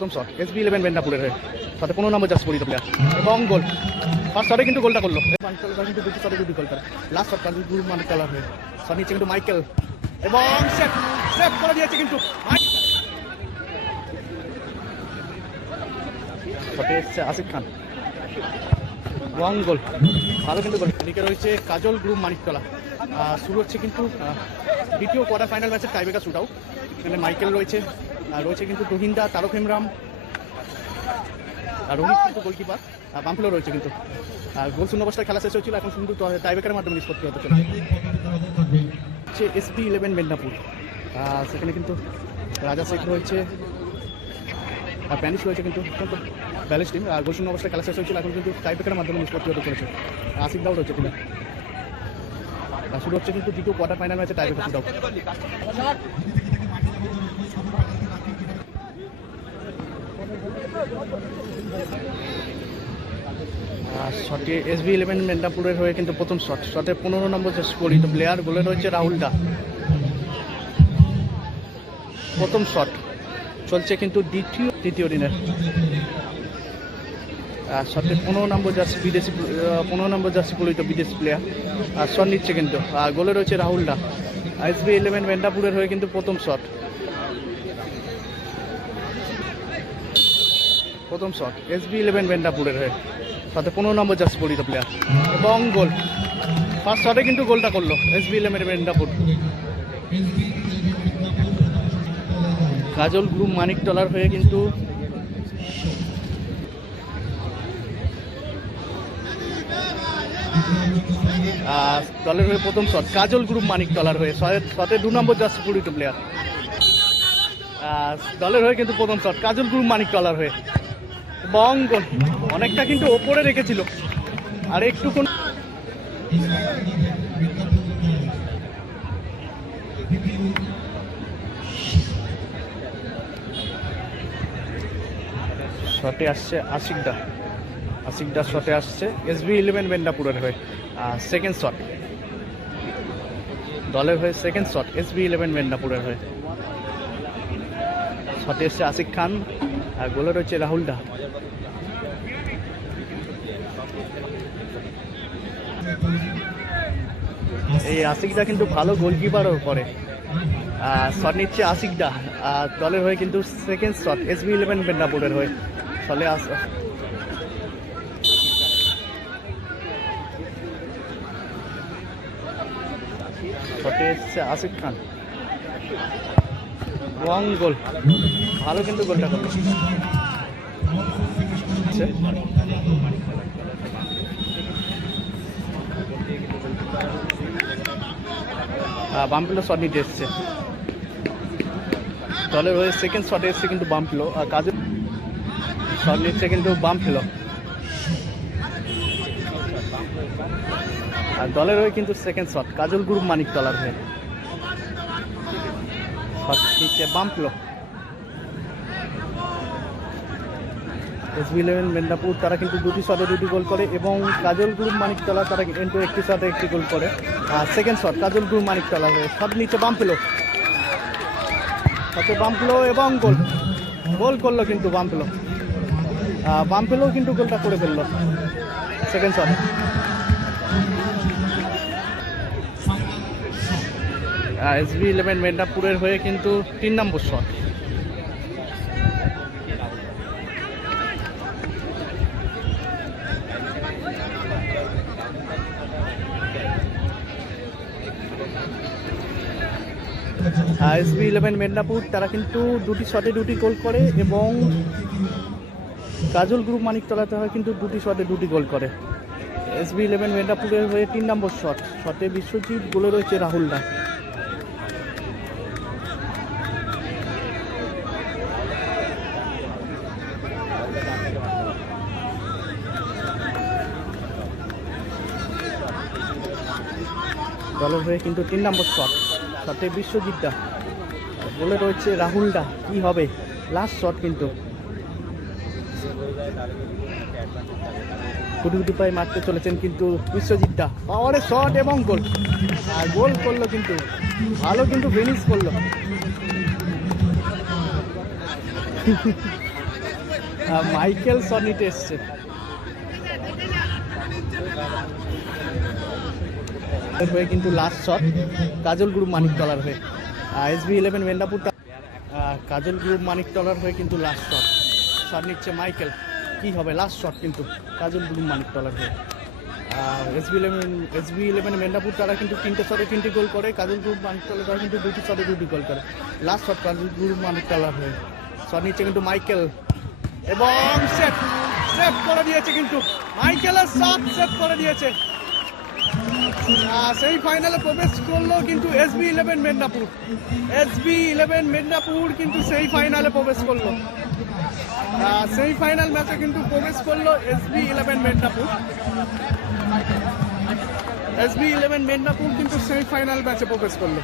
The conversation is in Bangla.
প্রথম শট এস বি ইলেভেন মেদিনীপুরের হয়ে। সাথে পনেরো নম্বর জাস্ট পরিত প্লেয়ার এবং গোল ফার্স্ট শটে কিন্তু গোলটা করল। কিন্তু দুটি শটে দুটি গোল করে লাস্ট শট মানে হয়ে। কিন্তু মাইকেল এবং করে দিয়েছে কিন্তু আসিফ খান রং গোল ভালো কিন্তু রয়েছে কাজল গ্রুপ মানিকতলা। শুরু হচ্ছে কিন্তু দ্বিতীয় কোয়ার্টার ফাইনাল ম্যাচের টাইবেকার শুট আউট এখানে মাইকেল রয়েছে। রয়েছে কিন্তু তুহিন্দা তারক হেমরাম, আর রোহিত কিন্তু গোলকিপার আর বাম্পলো রয়েছে কিন্তু। আর গোল শূন্য অবস্থায় খেলা শেষ হয়েছিল, এখন কিন্তু টাইবেকারের মাধ্যমে নিষ্পত্তি হতে চলে হচ্ছে এসপি ইলেভেন মেদিনীপুর। সেখানে কিন্তু রাজা শেখ রয়েছে, আর প্যানিশ রয়েছে কিন্তু, অত্যন্ত ব্যালেন্স টিম আর গোল শূন্য অবস্থায় খেলা শেষ হয়েছিল, এখন কিন্তু টাইবেকারের মাধ্যমে নিষ্পত্তি হতে চলেছে আসিফ দাও রয়েছে আর শুরু হচ্ছে কিন্তু দ্বিতীয় কোয়ার্টার ফাইনাল ম্যাচে টাইবেকার শটে এস বি ইলেভেন মেদিনীপুরের হয়ে কিন্তু প্রথম শট। শটে পনেরো নম্বর যে স্কোরিত প্লেয়ার গোলে রয়েছে রাহুলদা প্রথম শট চলছে কিন্তু দ্বিতীয়, তৃতীয় দিনের। আর শটে পনেরো নম্বর জার্সি বিদেশি পনেরো নম্বর জার্সি পরিত বিদেশি প্লেয়ার আর শট নিচ্ছে কিন্তু। আর গোলে রয়েছে রাহুলদা এস বি ইলেভেন মেদিনীপুরের হয়ে কিন্তু প্রথম শট। প্রথম শট এস বি ইলেভেন মেদিনীপুরের হয়ে। সাথে পনেরো নম্বর জার্সি পরিত প্লেয়ার এবং গোল ফার্স্ট শটে কিন্তু গোলটা করল S B eleven Medinipur Kajal group মানিক টলার হয়ে কিন্তু দলের হয়ে প্রথম শট কাজল গ্রুপ মানিক টলার হয়ে। শটে দু নম্বর জার্সি পরিত প্লেয়ার দলের হয়ে কিন্তু প্রথম শট কাজল গ্রুপ মানিক টলার হয়ে। এবং গোল অনেকটা কিন্তু ওপরে রেখেছিল। আর একটু কোন শটে আসছে আশিকদা আশিকদা শটে আসছে। এস বি ইলেভেন মেদিনীপুরের হয়ে। সেকেন্ড শট দলের হয়ে second shot S B eleven মেদিনীপুরের হয়ে। শটে এসছে আশিক খান। আর গোলে রয়েছে রাহুলদা এই আশিকদা কিন্তু ভালো গোলকিপারও করে। শট নিচ্ছে আশিকদা। আর দলের হয়ে কিন্তু second shot S B eleven মেদিনীপুরের হয়ে। ফলে শটে এসছে আশিক খান। রং গোল ভালো কিন্তু গোলটা করল। আচ্ছা। বাম্পিলো শট নিতে এসছে। দলের হয়ে সেকেন্ড শটে এসছে কিন্তু বাম্পিলো আর কাজে শট নিচ্ছে কিন্তু বাম্পিলো আর দলের হয়ে কিন্তু সেকেন্ড শট কাজল গ্রুপ মানিক তলার হয়ে। শট নিচ্ছে বাম্পলো এসবি ইলেভেন মেদিনীপুর, তারা কিন্তু দুটি শটে দুটি গোল করে এবং কাজল গ্রুপ মানিকতলা, তারা কিন্তু একটি শটে একটি গোল করে। আর second shot Kajal group Maniktala হয়ে শট নিচ্ছে বাম্পলো শটে বাম্পলো এবং গোল গোল করল কিন্তু বাম্পলো বাম্পেলো কিন্তু গোলটা করে ফেলল। সেকেন্ড শট এসবি ইলেভেন মেদিনীপুরের হয়ে কিন্তু তিন number shot. SB eleven Medinipur, তারা কিন্তু দুটি শটে দুটি গোল করে এবং কাজল গ্রুপ মানিকতলাতে হয় কিন্তু দুটি শটে দুটি গোল করে। এসবি ইলেভেন মেদিনীপুরের হয়ে তিন নম্বর শট। শটে বিশ্বজিৎ, গোলে রয়েছে রাহুলদা। দলের হয়ে কিন্তু তিন নম্বর শট শটে বিশ্বজিৎদা বলে রয়েছে রাহুলদা কি হবে? লাস্ট শট কিন্তু। কুটি পায়ে মারতে চলেছেন কিন্তু বিশ্বজিৎদা পাওয়ারের শট এবং গোল আর গোল করল কিন্তু, ভালো কিন্তু ফিনিশ করল। মাইকেল সনিতে এসছে। এর হয়ে কিন্তু লাস্ট শট কাজল গ্রুপ মানিক ডলার হয়ে। S B eleven Medinipur Kajal group মানিক ডলার হয়ে কিন্তু লাস্ট শট শট নিচ্ছে মাইকেল। কি হবে? লাস্ট শট কিন্তু কাজল গ্রুপ মানিক ডলার হয়ে। S B eleven S B eleven Medinipur তারা কিন্তু তিনটে শটে তিনটি গোল করে, কাজল গ্রুপ মানিক টলার তারা কিন্তু দুটি শটে দুটি গোল করে। লাস্ট শট কাজল গ্রুপ মানিক টলার হয়ে। শট নিচ্ছে কিন্তু মাইকেল। এবং সেভ সেভ করে দিয়েছে কিন্তু। মাইকেলের শট সেভ করে দিয়েছে। সেই ফাইনালে প্রবেশ করল কিন্তু S B eleven Medinipur. S B eleven Medinipur কিন্তু সেই ফাইনালে প্রবেশ করল। সেই ফাইনাল ম্যাচে কিন্তু প্রবেশ করল S B eleven Medinipur. S B eleven Medinipur কিন্তু সেই ফাইনাল ম্যাচে প্রবেশ করল।